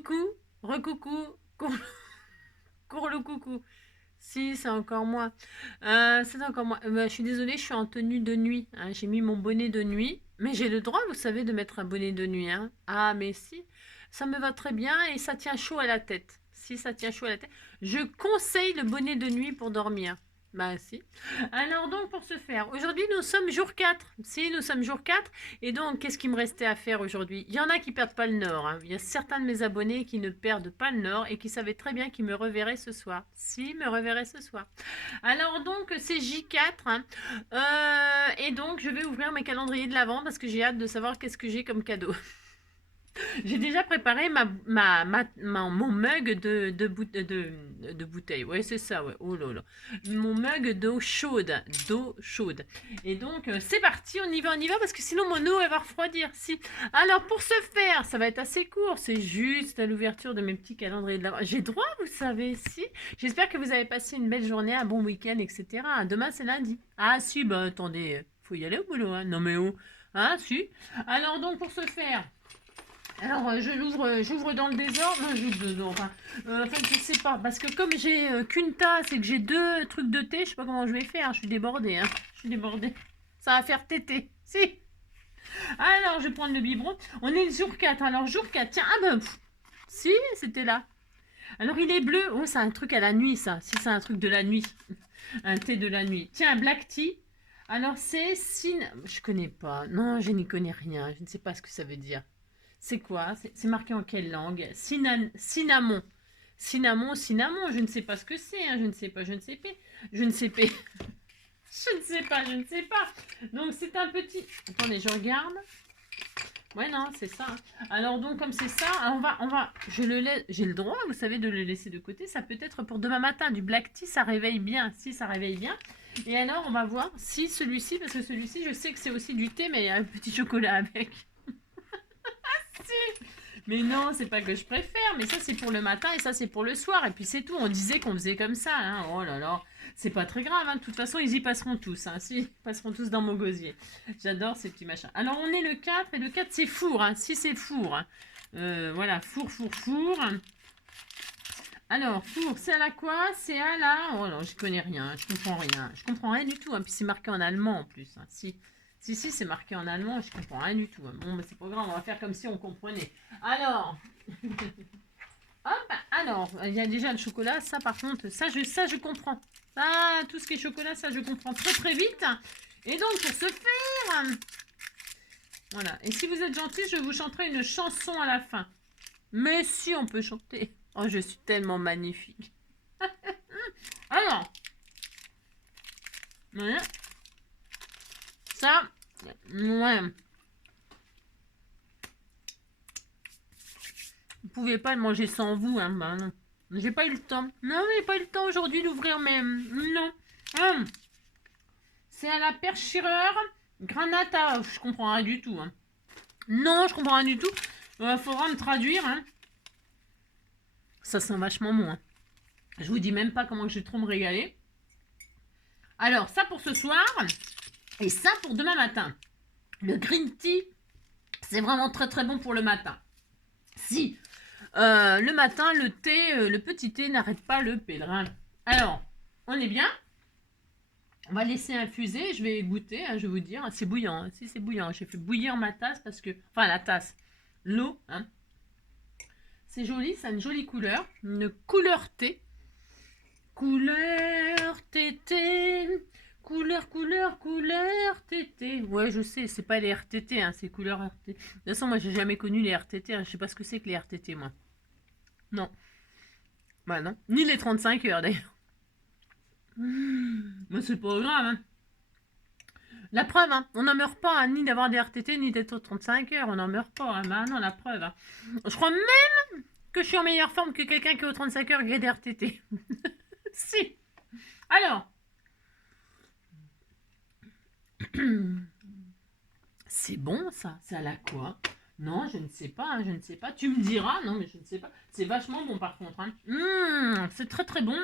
coucou, recoucou, cours, cours le coucou. Si, c'est encore moi. C'est encore moi. Je suis désolée, je suis en tenue de nuit, hein. J'ai mis mon bonnet de nuit. Mais j'ai le droit, vous savez, de mettre un bonnet de nuit, hein. Ah, mais si, ça me va très bien et ça tient chaud à la tête. Si ça tient chaud à la tête, je conseille le bonnet de nuit pour dormir. Bah si. Alors donc pour ce faire, aujourd'hui nous sommes jour 4. Si, nous sommes jour 4. Et donc qu'est-ce qu'il me restait à faire aujourd'hui? Il y en a qui perdent pas le nord, hein. Il y a certains de mes abonnés qui ne perdent pas le nord et qui savaient très bien qu'ils me reverraient ce soir. Si, me reverraient ce soir. Alors donc c'est J4, hein. Et donc je vais ouvrir mes calendriers de l'Avent parce que j'ai hâte de savoir qu'est-ce que j'ai comme cadeau. J'ai déjà préparé mon mug de bouteille. Ouais, c'est ça, ouais. Oh là là. Mon mug d'eau chaude. D'eau chaude. Et donc, c'est parti, on y va, parce que sinon mon eau, elle va refroidir. Si. Alors, pour ce faire, ça va être assez court. C'est juste à l'ouverture de mes petits calendriers de l'Avent. J'ai droit, vous savez, si. J'espère que vous avez passé une belle journée, un bon week-end, etc. Demain, c'est lundi. Ah, si, bah attendez, faut y aller au boulot, hein. Non, mais où? Ah, si. Alors, donc, pour ce faire. Alors, j'ouvre dans le désordre. Non, j'ouvre dedans. Enfin, je sais pas. Parce que comme j'ai qu'une tasse et que j'ai deux trucs de thé, je sais pas comment je vais faire. Je suis débordée, hein. Je suis débordée. Ça va faire téter. Si. Alors, je vais prendre le biberon. On est le jour 4. Alors, jour 4. Tiens, ah ben, si, c'était là. Alors, il est bleu. Oh, c'est un truc à la nuit, ça. Si, c'est un truc de la nuit. Un thé de la nuit. Tiens, black tea. Alors, c'est je connais pas. Non, je n'y connais rien. Je ne sais pas ce que ça veut dire. C'est quoi? C'est marqué en quelle langue? Cinnamon. Cinnamon, je ne sais pas ce que c'est, hein. Je ne sais pas. Je ne sais pas. Je ne sais pas. Je ne sais pas. Donc c'est un petit... Attendez, je regarde. Ouais, non, c'est ça, hein. Alors donc comme c'est ça, je le laisse... J'ai le droit, vous savez, de le laisser de côté. Ça peut être pour demain matin. Du black tea, ça réveille bien. Si, ça réveille bien. Et alors, on va voir si celui-ci, parce que celui-ci, je sais que c'est aussi du thé, mais il y a un petit chocolat avec. Mais non, c'est pas que je préfère, mais ça c'est pour le matin et ça c'est pour le soir. Et puis c'est tout, on disait qu'on faisait comme ça, hein. Oh là là, c'est pas très grave, hein. De toute façon, ils y passeront tous, hein. Si, ils passeront tous dans mon gosier. J'adore ces petits machins. Alors on est le 4 et le 4 c'est four, hein. Si, c'est four, hein. Voilà, four. Alors, four, c'est à la quoi? C'est à la... Oh non, je connais rien, je comprends rien. Je comprends rien du tout, hein. Puis c'est marqué en allemand en plus, hein. Si, c'est marqué en allemand, je comprends rien du tout, hein. Bon, mais c'est pas grave, on va faire comme si on comprenait. Alors, hop, alors, il y a déjà le chocolat, ça par contre, ça je comprends. Ah, tout ce qui est chocolat, ça je comprends très très vite. Et donc, pour ce faire, voilà. Et si vous êtes gentil, je vous chanterai une chanson à la fin. Mais si, on peut chanter. Oh, je suis tellement magnifique. Alors, voilà. Ça, ouais. Vous pouvez pas le manger sans vous, hein. Bah, non. J'ai pas eu le temps. Non, j'ai pas eu le temps aujourd'hui d'ouvrir, mais non. C'est à la perchireur Granata. Je comprends rien du tout, hein. Non, je comprends rien du tout. Faudra me traduire, hein. Ça sent vachement bon, hein. Je vous dis même pas comment je vais trop me régaler. Alors, ça pour ce soir. Et ça pour demain matin. Le green tea, c'est vraiment très très bon pour le matin. Si, le matin, le thé, le petit thé n'arrête pas le pèlerin. Alors, on est bien. On va laisser infuser. Je vais goûter, hein, je vais vous dire. C'est bouillant, hein. Si, c'est bouillant. J'ai fait bouillir ma tasse parce que... Enfin, la tasse. L'eau, hein. C'est joli, ça a une jolie couleur. Une couleur thé. Couleur tété. Couleur TT. Ouais, je sais, c'est pas les RTT, hein, c'est couleur RTT. De toute façon, moi, j'ai jamais connu les RTT, hein. Je sais pas ce que c'est que les RTT, moi. Non. Bah non. Ni les 35 heures, d'ailleurs. Mais c'est pas grave, hein. La preuve, hein, on n'en meurt pas, hein, ni d'avoir des RTT, ni d'être aux 35 heures. On n'en meurt pas, hein. Bah non, la preuve, hein. Je crois même que je suis en meilleure forme que quelqu'un qui est aux 35 heures et qui a des RTT. Si. Alors... C'est bon ça, c'est à la quoi? Non, je ne sais pas, hein, je ne sais pas. Tu me diras, non mais je ne sais pas. C'est vachement bon par contre, hein. C'est très très bon.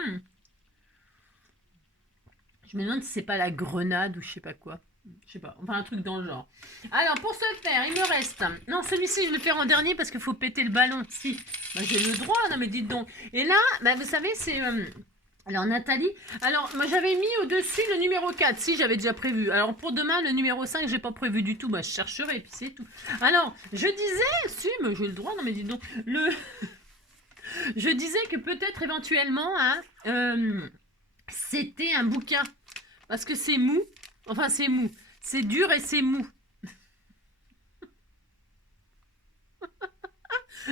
Je me demande si c'est pas la grenade ou je sais pas quoi. Je sais pas, enfin un truc dans le genre. Alors, pour ce faire, il me reste... Non, celui-ci, je vais le faire en dernier parce qu'il faut péter le ballon. Si, bah, j'ai le droit, non mais dites donc. Et là, bah, vous savez, c'est... Alors, Nathalie, alors, moi, j'avais mis au-dessus le numéro 4, si, j'avais déjà prévu. Alors, pour demain, le numéro 5, j'ai pas prévu du tout, bah, je chercherai, et puis c'est tout. Alors, je disais, si, mais j'ai le droit, non mais dites donc, je disais que peut-être, éventuellement, hein, c'était un bouquin, parce que c'est mou, enfin, c'est mou, c'est dur et c'est mou.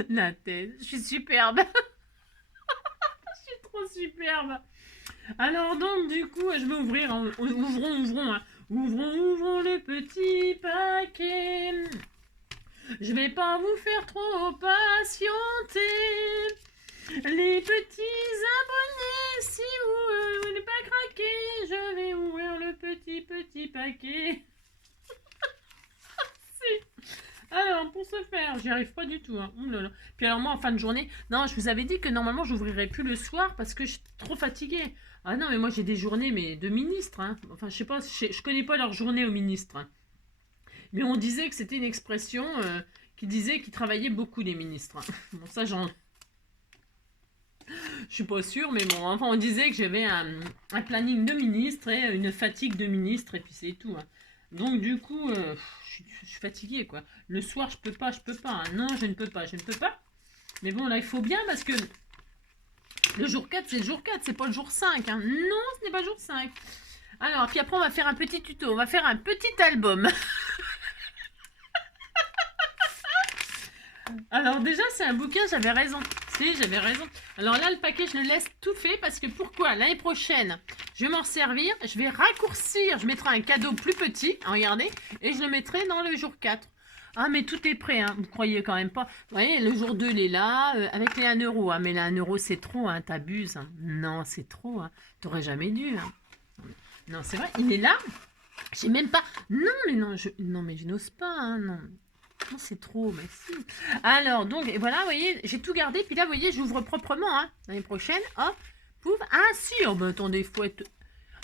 La tête, je suis superbe. Je suis trop superbe. Alors donc, du coup, je vais ouvrir. Hein. Ouvrons. Hein. Ouvrons le petit paquet. Je vais pas vous faire trop patienter. Les petits abonnés, si vous voulez pas craquer, je vais ouvrir le petit paquet. Si. Alors, pour ce faire, j'y arrive pas du tout. Hein. Puis alors moi, en fin de journée, non, je vous avais dit que normalement, j'ouvrirais plus le soir parce que je suis trop fatiguée. Ah non, mais moi, j'ai des journées mais de ministres. Hein. Enfin, je sais pas, je connais pas leur journée aux ministres. Hein. Mais on disait que c'était une expression qui disait qu'ils travaillaient beaucoup, les ministres. Hein. Bon, ça, je suis pas sûre, mais bon, enfin, on disait que j'avais un planning de ministre et une fatigue de ministre, et puis c'est tout. Hein. Donc, du coup, je suis fatiguée, quoi. Le soir, je peux pas. Hein. Non, je ne peux pas. Mais bon, là, il faut bien, parce que le jour 4, c'est le jour 4, c'est pas le jour 5. Hein. Non, ce n'est pas le jour 5. Alors, puis après, on va faire un petit tuto. On va faire un petit album. Alors déjà, c'est un bouquin, j'avais raison. Si, j'avais raison. Alors là, le paquet, je le laisse tout fait parce que pourquoi? L'année prochaine, je vais m'en servir, je vais raccourcir, je mettrai un cadeau plus petit, hein, regardez, et je le mettrai dans le jour 4. Ah, mais tout est prêt, hein, vous croyez quand même pas. Vous voyez, le jour 2, il est là, avec les 1 euro. Ah, mais les 1 euro, c'est trop, hein, t'abuses. Hein. Non, c'est trop, hein. T'aurais jamais dû. Hein. Non, c'est vrai, il est là. J'ai même pas... Non, mais je n'ose pas, hein, non. Non, c'est trop, mais si. Alors, donc, voilà, vous voyez, j'ai tout gardé. Puis là, vous voyez, j'ouvre proprement, hein. L'année prochaine, hop, pouf. Ah, si, oh, bah, attendez, il faut être...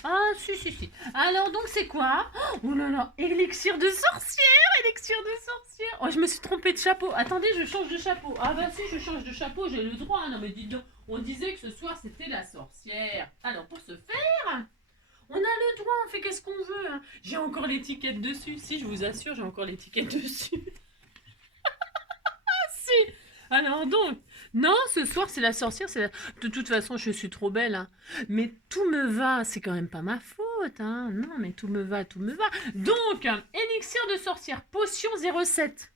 Ah, si. Alors, donc, c'est quoi? Oh là là, élixir de sorcière. Oh, je me suis trompée de chapeau. Attendez, je change de chapeau. Ah, bah, si, je change de chapeau, j'ai le droit. Hein. Non, mais dites donc, on disait que ce soir, c'était la sorcière. Alors, pour ce faire... On a le droit, on fait qu'est-ce qu'on veut. Hein. J'ai encore l'étiquette dessus. Si, je vous assure, j'ai encore l'étiquette dessus. Si. Alors donc, non, ce soir, c'est la sorcière. De toute façon, je suis trop belle. Hein. Mais tout me va. C'est quand même pas ma faute. Hein. Non, mais tout me va. Donc, élixir de sorcière, potion 07.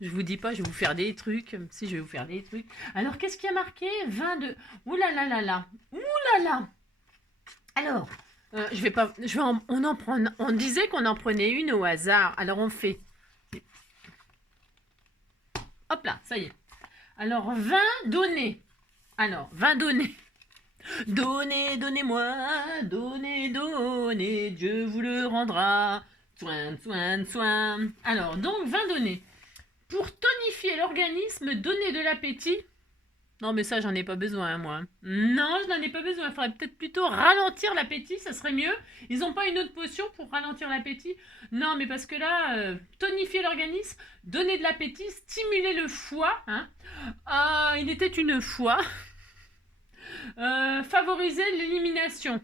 Je vous dis pas, je vais vous faire des trucs. Si, je vais vous faire des trucs. Alors, qu'est-ce qui a marqué 22. Ouh là là là là. Ouh là là. Alors, on disait qu'on en prenait une au hasard. Alors on fait. Hop là, ça y est. Alors 20 donnés. Alors 20 donnés. Donnez-moi, donnez, Dieu vous le rendra. Soin. Alors donc 20 donnés. Pour tonifier l'organisme, donner de l'appétit. Non, mais ça, j'en ai pas besoin, moi. Non, je n'en ai pas besoin. Il faudrait peut-être plutôt ralentir l'appétit, ça serait mieux. Ils n'ont pas une autre potion pour ralentir l'appétit? Non, mais parce que là, tonifier l'organisme, donner de l'appétit, stimuler le foie. Hein. Il était une fois. Favoriser l'élimination.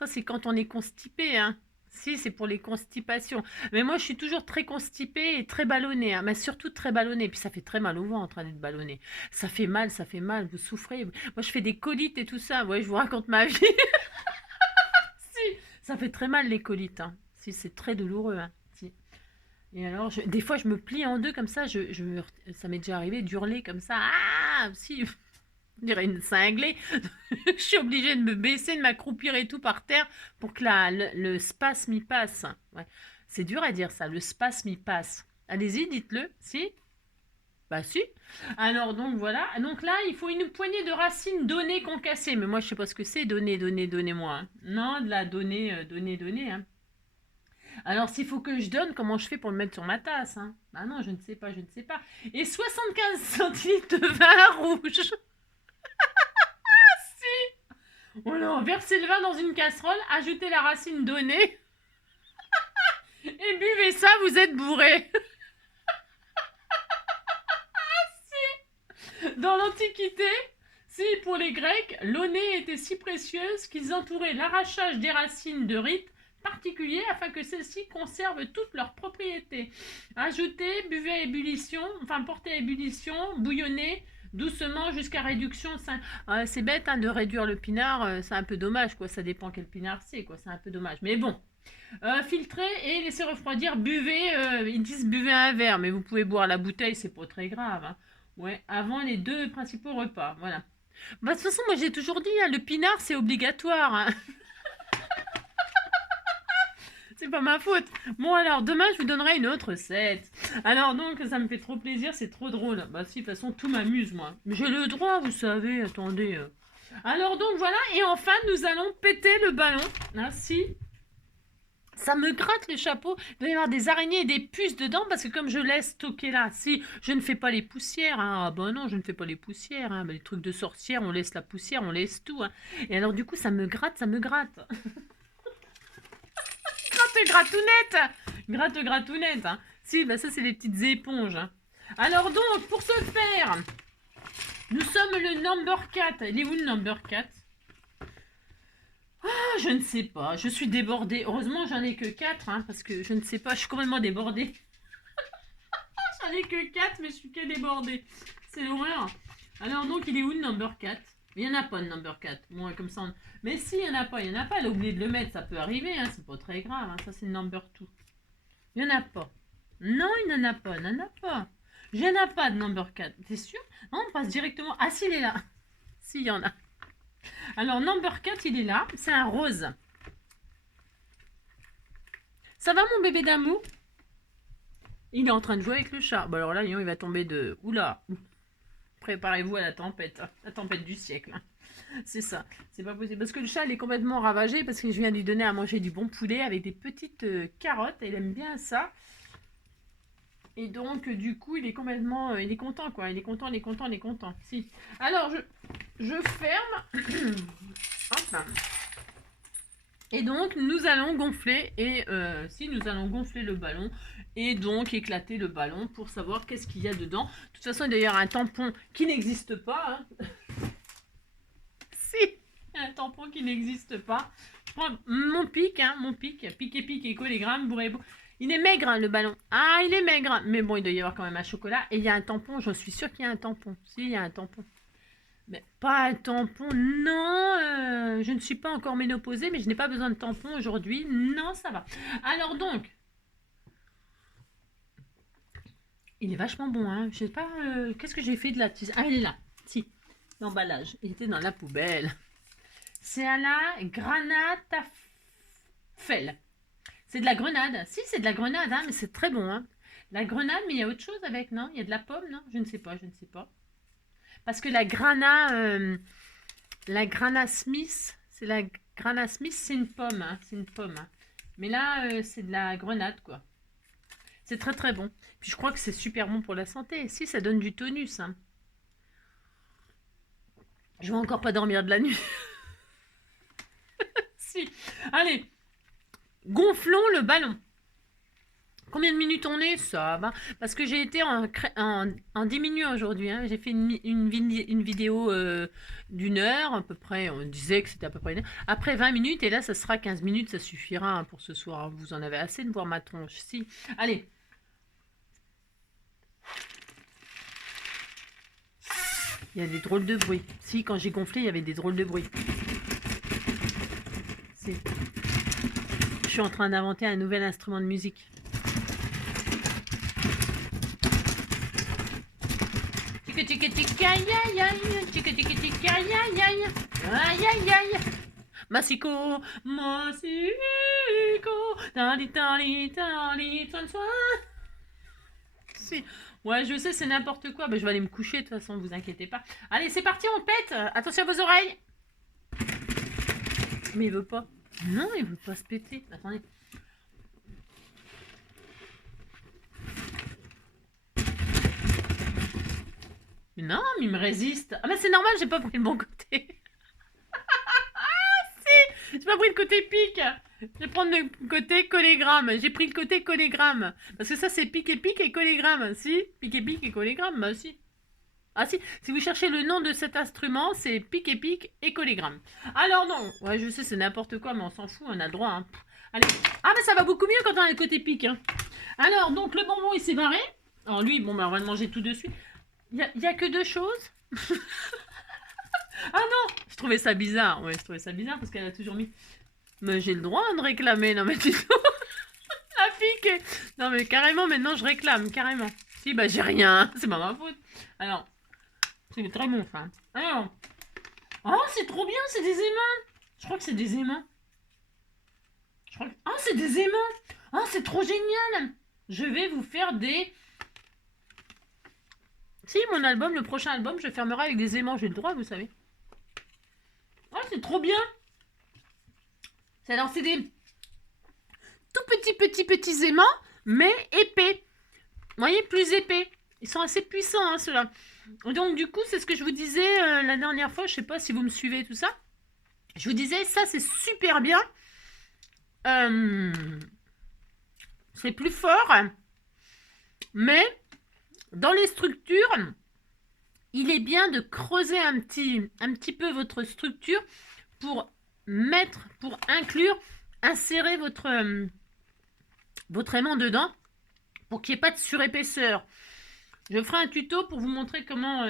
Ça, c'est quand on est constipé, hein. Si, c'est pour les constipations. Mais moi, je suis toujours très constipée et très ballonnée. Hein, mais surtout très ballonnée. Puis ça fait très mal au ventre d'être ballonnée. Ça fait mal. Vous souffrez. Moi, je fais des colites et tout ça. Ouais, je vous raconte ma vie. Si, ça fait très mal les colites. Hein. Si, c'est très douloureux. Hein. Si. Et alors, des fois, je me plie en deux comme ça. Ça m'est déjà arrivé d'hurler comme ça. Ah, si. On dirait une cinglée. Je suis obligée de me baisser, de m'accroupir et tout par terre pour que le spasme y passe. Ouais. C'est dur à dire ça, le spasme y passe. Allez-y, dites-le. Si? Bah si. Alors donc voilà. Donc là, il faut une poignée de racines données concassées. Mais moi, je sais pas ce que c'est. Donnez-moi. Hein. Non, de la donner. Hein. Alors, s'il faut que je donne, comment je fais pour le mettre sur ma tasse? Hein? Bah non, je ne sais pas. Et 75 centilitres de vin rouge. Oh non, versez le vin dans une casserole, ajoutez la racine donnée. Et buvez ça, vous êtes bourré. Dans l'Antiquité, si pour les Grecs, l'onnée était si précieuse qu'ils entouraient l'arrachage des racines de rites particuliers afin que celles-ci conservent toutes leurs propriétés. Ajoutez, buvez à ébullition, enfin portez à ébullition, bouillonnez doucement jusqu'à réduction. C'est bête hein, de réduire le pinard, c'est un peu dommage, quoi. Ça dépend quel pinard c'est, quoi. C'est un peu dommage. Mais bon. Filtrez et laissez refroidir. Buvez, ils disent buvez un verre, mais vous pouvez boire la bouteille, c'est pas très grave. Hein. Ouais, avant les 2 principaux repas, voilà. Bah, de toute façon, moi j'ai toujours dit, hein, le pinard c'est obligatoire. Hein. C'est pas ma faute. Bon alors, demain je vous donnerai une autre recette. Alors donc, ça me fait trop plaisir, c'est trop drôle. Bah si, de toute façon, tout m'amuse moi. J'ai le droit, vous savez, attendez. Alors donc voilà, et enfin nous allons péter le ballon. Ah si. Ça me gratte le chapeau. Il doit y avoir des araignées et des puces dedans parce que comme je laisse stocker là, si je ne fais pas les poussières, hein, ah ben non, je ne fais pas les poussières. Hein, ben les trucs de sorcière, on laisse la poussière, on laisse tout. Hein. Et alors du coup, ça me gratte, ça me gratte. Gratte gratounette. Gratte gratounette. Hein. Si, ben ça c'est les petites éponges. Hein. Alors donc, pour ce faire, nous sommes le number 4. Il est où le number 4 ? Ah, je ne sais pas, je suis débordée. Heureusement, j'en ai que 4, hein, parce que je ne sais pas, je suis complètement débordée. J'en ai que 4, mais je suis que débordée. C'est l'horreur. Alors, donc, il est où le number 4 ? Il n'y en a pas de number 4. Bon, comme ça, mais si, il n'y en a pas, il n'y en a pas. Elle a oublié de le mettre, ça peut arriver, hein, c'est pas très grave. Hein. Ça, c'est le number 2. Il n'y en a pas. Non, il n'en a pas, il n'en a pas. Je n'en ai pas de number 4. T'es sûr ? Non, on passe directement. Ah, si, il est là. Si, il y en a. Alors, number 4, il est là. C'est un rose. Ça va, mon bébé d'amour ? Il est en train de jouer avec le chat. Bon, alors là, il va tomber de... Oula. Préparez-vous à la tempête. La tempête du siècle. C'est ça. C'est pas possible. Parce que le chat, il est complètement ravagé parce que je viens de lui donner à manger du bon poulet avec des petites carottes. Et il aime bien ça. Et donc, du coup, il est complètement... il est content, quoi. Il est content, il est content, il est content. Si. Alors, je ferme... Enfin... Et donc, nous allons gonfler, et nous allons gonfler le ballon, et donc éclater le ballon pour savoir qu'est-ce qu'il y a dedans. De toute façon, il y a d'ailleurs un tampon qui n'existe pas. Hein. Si, un tampon qui n'existe pas. Je prends mon pic, pic et pic, écolégramme, bourré. Il est maigre, hein, le ballon. Ah, il est maigre. Mais bon, il doit y avoir quand même un chocolat. Et il y a un tampon, je suis sûre qu'il y a un tampon. Si, il y a un tampon. Mais pas un tampon, non, je ne suis pas encore ménopausée, mais je n'ai pas besoin de tampon aujourd'hui. Non, ça va. Alors donc, il est vachement bon, hein. Je sais pas, qu'est-ce que j'ai fait de la tisane. Ah, il est là, si, l'emballage. Il était dans la poubelle. C'est à la granatafel. C'est de la grenade. Si, c'est de la grenade, hein, mais c'est très bon, hein. La grenade, mais il y a autre chose avec, non ? Il y a de la pomme, non ? Je ne sais pas, je ne sais pas. Parce que la Grana Smith, c'est une pomme, hein, c'est une pomme. Hein. Mais là, c'est de la grenade, quoi. C'est très très bon. Puis je crois que c'est super bon pour la santé. Si, ça donne du tonus. Hein. Je vais encore pas dormir de la nuit. Si. Allez, gonflons le ballon. Combien de minutes on est ? Ça va. Parce que j'ai été en diminué aujourd'hui. Hein. J'ai fait une vidéo d'1 heure à peu près. On disait que c'était à peu près 1 heure. Après 20 minutes. Et là, ça sera 15 minutes. Ça suffira hein, pour ce soir. Vous en avez assez de voir ma tronche. Si. Allez. Il y a des drôles de bruits. Si, quand j'ai gonflé, il y avait des drôles de bruits. Si. Je suis en train d'inventer un nouvel instrument de musique. Aïe aïe aïe. Massico, massico. Si. Ouais, je sais, c'est n'importe quoi. Ben, je vais aller me coucher, de toute façon, vous inquiétez pas. Allez, c'est parti, on pète. Attention à vos oreilles. Mais il veut pas. Non, il veut pas se péter. Attendez. Non, mais il me résiste. Ah, mais c'est normal, j'ai pas pris le bon côté. Si, j'ai pas pris le côté pique. Je vais prendre le côté collégramme. J'ai pris le côté collégramme. Parce que ça, c'est pique et collégramme. Si, pique et collégramme, bah si. Ah si, si vous cherchez le nom de cet instrument, c'est pique et collégramme. Alors non, ouais, je sais, c'est n'importe quoi, mais on s'en fout, on a le droit. Hein. Allez. Ah, mais ça va beaucoup mieux quand on a le côté pique. Hein. Alors, donc, le bonbon, il s'est barré. Alors lui, bon, bah, on va le manger tout de suite. Il y a que deux choses. Ah non, je trouvais ça bizarre. Ouais, je trouvais ça bizarre parce qu'elle a toujours mis... Mais j'ai le droit de réclamer, non mais dis donc. La fille Non mais carrément, maintenant je réclame, carrément. Si, bah j'ai rien, c'est pas ma faute. Alors, c'est très bon ça. Alors, oh c'est trop bien, c'est des aimants. Je crois que c'est des aimants. Je crois que... Oh c'est des aimants. Oh c'est trop génial. Je vais vous faire des... Si, mon album, le prochain album, je fermerai avec des aimants, j'ai le droit, vous savez. Oh c'est trop bien. Alors c'est des tout petits aimants, mais épais. Vous voyez, plus épais. Ils sont assez puissants, hein, ceux-là. Donc, du coup, c'est ce que je vous disais la dernière fois. Je sais pas si vous me suivez, tout ça. Je vous disais, ça, c'est super bien. C'est plus fort. Mais, dans les structures, il est bien de creuser un petit peu votre structure pour inclure, insérer votre aimant dedans pour qu'il n'y ait pas de surépaisseur. Je ferai un tuto pour vous montrer comment,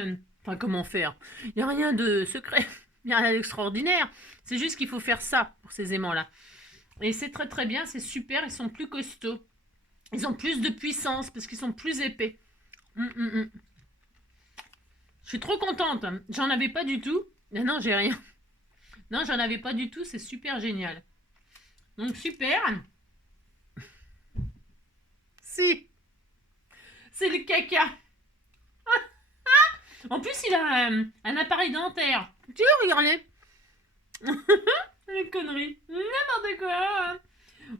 comment faire. Il n'y a rien de secret, il n'y a rien d'extraordinaire. C'est juste qu'il faut faire ça pour ces aimants-là. Et c'est très très bien, c'est super, ils sont plus costauds. Ils ont plus de puissance parce qu'ils sont plus épais. Je suis trop contente. J'en avais pas du tout. Non, j'ai rien. Non, j'en avais pas du tout, c'est super génial. Donc super. Si. C'est le caca. En plus, il a un appareil dentaire. Tu veux regarder? Les conneries. N'importe quoi.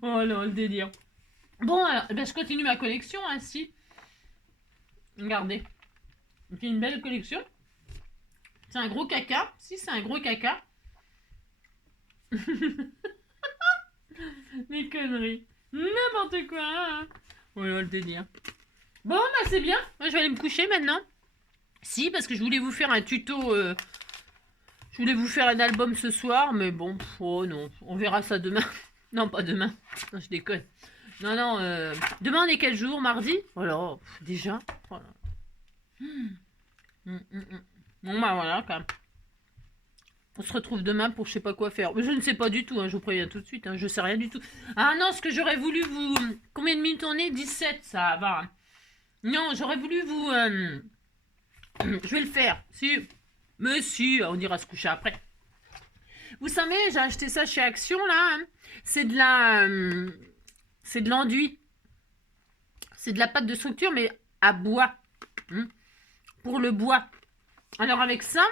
Oh là, le délire. Bon, alors, ben, je continue ma collection, hein, si. Regardez. C'est une belle collection. C'est un gros caca. Si, c'est un gros caca. Les conneries. N'importe quoi. Hein. Oh là, le délire. Bon, bah c'est bien. Moi, je vais aller me coucher maintenant. Si, parce que je voulais vous faire un tuto. Je voulais vous faire un album ce soir, mais bon, oh non, on verra ça demain. Non, pas demain. Non, je déconne. Non, non, demain on est quel jour? Mardi? Voilà, déjà. Voilà. Bon, bah voilà, quand même. On se retrouve demain pour je sais pas quoi faire. Mais je ne sais pas du tout, hein, je vous préviens tout de suite, hein, je sais rien du tout. Ah non, ce que j'aurais voulu vous... Combien de minutes on est? 17, ça va. Non, j'aurais voulu vous... Je vais le faire. Si. Mais si, on ira se coucher après. Vous savez, j'ai acheté ça chez Action, là. Hein. C'est de la... c'est de l'enduit. C'est de la pâte de structure, mais à bois. Pour le bois. Alors, avec ça,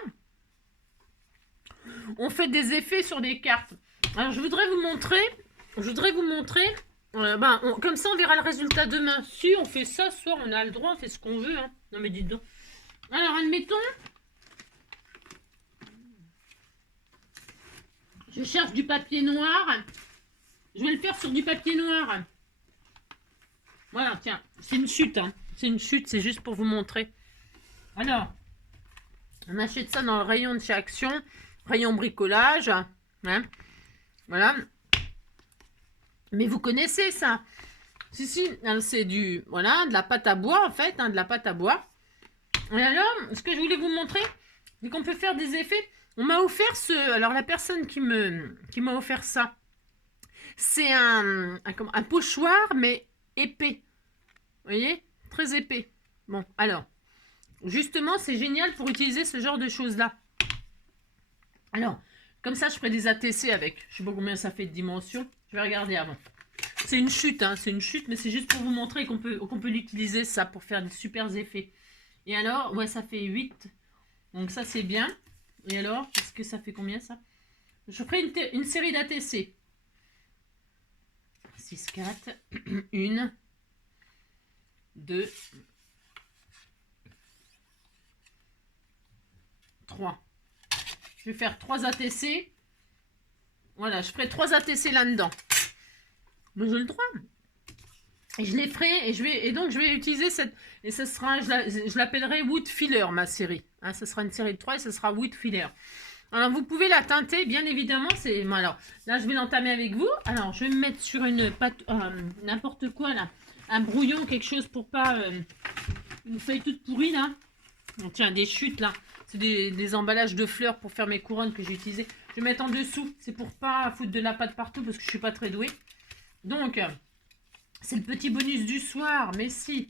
on fait des effets sur des cartes. Alors, je voudrais vous montrer... comme ça, on verra le résultat demain. Si on fait ça, ce soir, on a le droit, on fait ce qu'on veut. Hein. Non, mais dites donc. Alors, admettons... Je cherche du papier noir. Je vais le faire sur du papier noir. Voilà, tiens. C'est une chute. Hein. C'est une chute, c'est juste pour vous montrer. Alors, on achète ça dans le rayon de chez Action. Rayon bricolage. Hein. Voilà. Mais vous connaissez ça. Si, c'est du... Voilà, de la pâte à bois, en fait. Hein, de la pâte à bois. Et alors, ce que je voulais vous montrer, c'est qu'on peut faire des effets... On m'a offert ce... Alors, la personne qui m'a offert ça, c'est un pochoir, mais épais. Vous voyez? Très épais. Bon, alors, justement, c'est génial pour utiliser ce genre de choses-là. Alors, comme ça, je ferai des ATC avec. Je sais pas combien ça fait de dimension. Je vais regarder avant. C'est une chute, hein. C'est une chute, mais c'est juste pour vous montrer qu'on peut l'utiliser, ça, pour faire des super effets. Et alors, ouais, ça fait 8. Donc, ça, c'est bien. Et alors, est-ce que ça fait combien ça? Je ferai une série d'ATC. 6, 4, 1, 2, 3. Je vais faire 3 ATC. Voilà, je ferai 3 ATC là-dedans. Mais j'ai le droit. Et je les ferai, et donc je vais utiliser cette, et ça sera, je l'appellerai Wood Filler, ma série. Hein, ça sera une série de 3 et ça sera Wood Filler. Alors, vous pouvez la teinter, bien évidemment. Bon, alors, là, je vais l'entamer avec vous. Alors, je vais me mettre sur une pâte, n'importe quoi, là. Un brouillon, quelque chose pour pas... une feuille toute pourrie, là. Donc, tiens, des chutes, là. C'est des emballages de fleurs pour faire mes couronnes que j'ai utilisées. Je vais mettre en dessous. C'est pour pas foutre de la pâte partout parce que je suis pas très douée. Donc, c'est le petit bonus du soir. Mais si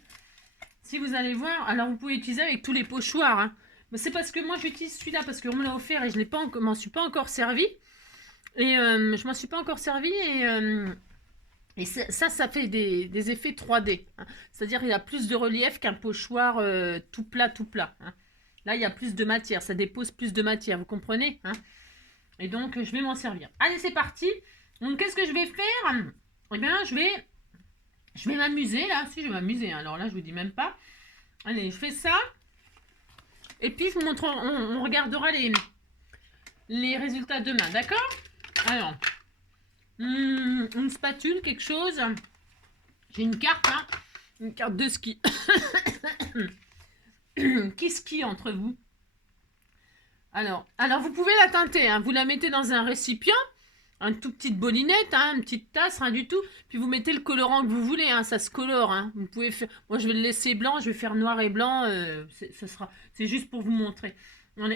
vous allez voir, alors vous pouvez utiliser avec tous les pochoirs, hein. C'est parce que moi j'utilise celui-là parce qu'on me l'a offert et je m'en suis pas encore servi. Et je m'en suis pas encore servi et ça fait des effets 3D. Hein. C'est-à-dire il y a plus de relief qu'un pochoir tout plat. Hein. Là il y a plus de matière, ça dépose plus de matière, vous comprenez, hein. Et donc je vais m'en servir. Allez, c'est parti. Donc qu'est-ce que je vais faire? Eh bien je vais m'amuser là. Si, je vais m'amuser. Alors là je vous dis même pas. Allez, je fais ça. Et puis, je vous montre, on regardera les résultats demain, d'accord? Alors, une spatule, quelque chose. J'ai une carte, hein, une carte de ski. Qui skie entre vous? Alors, vous pouvez la teinter, hein, vous la mettez dans un récipient, une toute petite bolinette, hein, une petite tasse, rien du tout. Puis vous mettez le colorant que vous voulez, hein, ça se colore. Hein. Vous pouvez faire. Moi, je vais le laisser blanc, je vais faire noir et blanc. C'est juste pour vous montrer.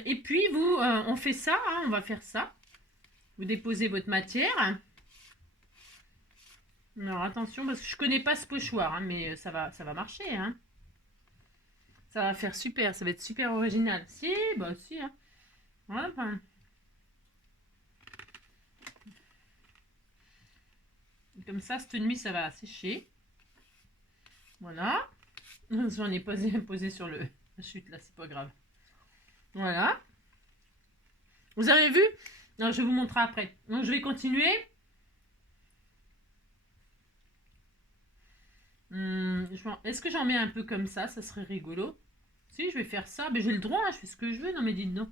Et puis on fait ça, hein, on va faire ça. Vous déposez votre matière. Alors attention parce que je connais pas ce pochoir, hein, mais ça va marcher, hein. Ça va faire super, ça va être super original. Si, bah si, hein. Voilà. Comme ça, cette nuit, ça va sécher. Voilà. J'en ai posé sur la chute, là, c'est pas grave. Voilà. Vous avez vu? Non, je vais vous montrer après. Donc, je vais continuer. Est-ce que j'en mets un peu comme ça? Ça serait rigolo. Si, je vais faire ça. Mais j'ai le droit, hein, je fais ce que je veux. Non, mais dites donc.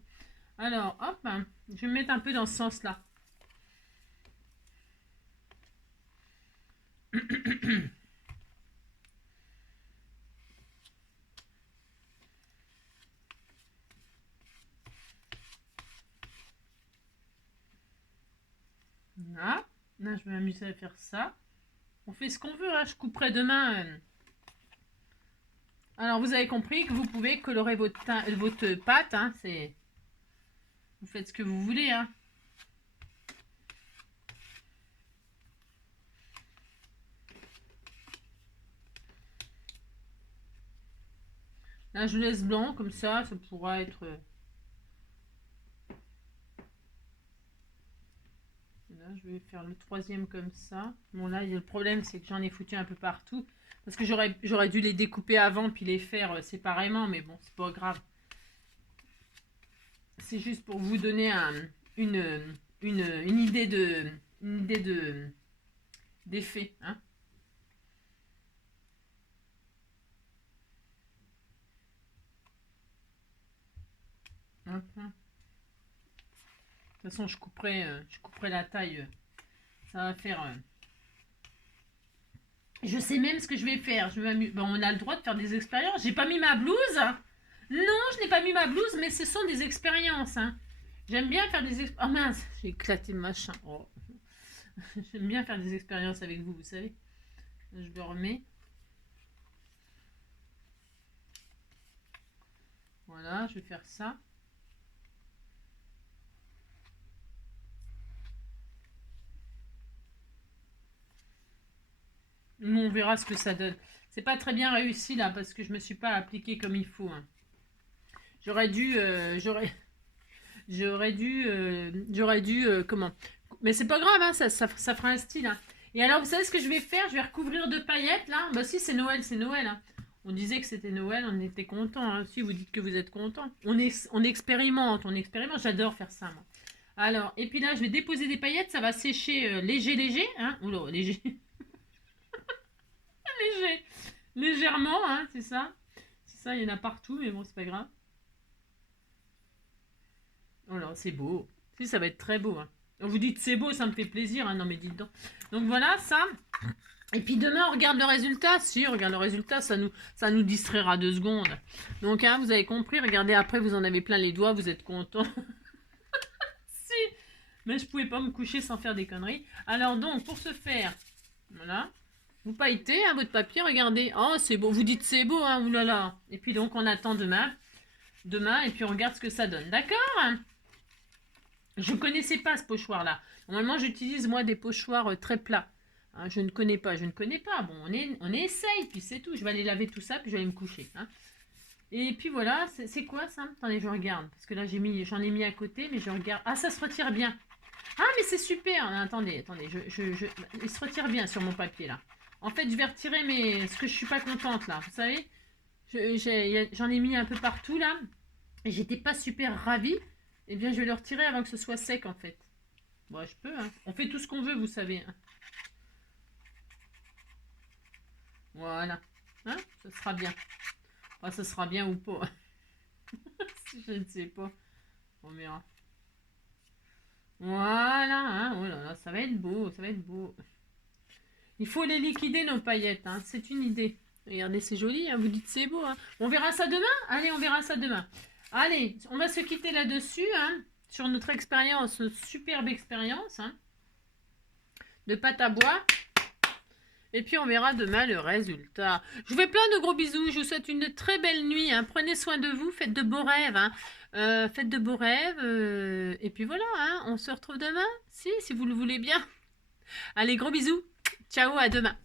Alors, hop. Hein, je vais me mettre un peu dans ce sens-là. Voilà. Là, je vais m'amuser à faire ça. On fait ce qu'on veut. Hein. Je couperai demain. Alors, vous avez compris que vous pouvez colorer votre pâte. Hein. Vous faites ce que vous voulez. Hein. Là, je laisse blanc. Comme ça pourra être... Là, je vais faire le troisième comme ça. Bon, là, le problème, c'est que j'en ai foutu un peu partout. Parce que j'aurais dû les découper avant, puis les faire séparément. Mais bon, c'est pas grave. C'est juste pour vous donner une idée d'effet. Hein. De toute façon, je couperai la taille. Ça va faire... Je sais même ce que je vais faire. Bon, on a le droit de faire des expériences. J'ai pas mis ma blouse. Non, je n'ai pas mis ma blouse, mais ce sont des expériences. Hein. J'aime bien faire des expériences. Oh mince, j'ai éclaté le machin. Oh. J'aime bien faire des expériences avec vous, vous savez. Je le remets. Voilà, je vais faire ça. Nous, on verra ce que ça donne. C'est pas très bien réussi là parce que je me suis pas appliqué comme il faut. Hein. J'aurais dû, comment? Mais c'est pas grave, hein, ça fera un style. Hein. Et alors, vous savez ce que je vais faire? Je vais recouvrir de paillettes là. Bah si, c'est Noël, c'est Noël. Hein. On disait que c'était Noël, on était content. Hein. Si vous dites que vous êtes content, on expérimente, J'adore faire ça, moi. Alors, et puis là, je vais déposer des paillettes, ça va sécher léger, hein. Oula, léger. Léger. Légèrement, hein, c'est ça. C'est ça, il y en a partout, mais bon, c'est pas grave. Oh là, c'est beau. Si, ça va être très beau. Hein. Vous dites c'est beau, ça me fait plaisir. Hein. Non mais dites donc. Donc voilà, ça. Et puis demain, on regarde le résultat. Si, on regarde le résultat, ça nous distraira 2 secondes. Donc, hein, vous avez compris. Regardez, après, vous en avez plein les doigts. Vous êtes content. Si. Mais je pouvais pas me coucher sans faire des conneries. Alors donc, pour ce faire, voilà. Vous pailletez hein, votre papier, regardez. Oh, c'est beau. Vous dites c'est beau, hein, oulala. Et puis donc, on attend demain. Demain, et puis on regarde ce que ça donne. D'accord? Je ne connaissais pas ce pochoir-là. Normalement, j'utilise, moi, des pochoirs très plats. Hein, je ne connais pas. Bon, on essaye, puis c'est tout. Je vais aller laver tout ça, puis je vais aller me coucher. Hein. Et puis voilà, c'est quoi ça? Attendez, je regarde. Parce que là, j'en ai mis à côté, mais je regarde. Ah, ça se retire bien. Ah, mais c'est super. Attendez. Il se retire bien sur mon papier, là. En fait, je vais retirer ce que je suis pas contente, là. Vous savez, j'en ai mis un peu partout, là. Et j'étais pas super ravie. Eh bien, je vais le retirer avant que ce soit sec, en fait. Bon, je peux, hein. On fait tout ce qu'on veut, vous savez. Hein. Voilà. Hein, ça sera bien. Enfin, ça sera bien ou pas. Je ne sais pas. On verra. Voilà. Hein. Oh là là, ça va être beau. Ça va être beau. Il faut les liquider, nos paillettes. Hein. C'est une idée. Regardez, c'est joli. Hein. Vous dites c'est beau. Hein. On verra ça demain. Allez, on verra ça demain. Allez, on va se quitter là-dessus. Hein, sur notre expérience, notre superbe expérience. Hein, de pâte à bois. Et puis on verra demain le résultat. Je vous fais plein de gros bisous. Je vous souhaite une très belle nuit. Hein. Prenez soin de vous. Faites de beaux rêves. Hein. Faites de beaux rêves. Et puis voilà. Hein. On se retrouve demain. Si vous le voulez bien. Allez, gros bisous. Ciao, à demain.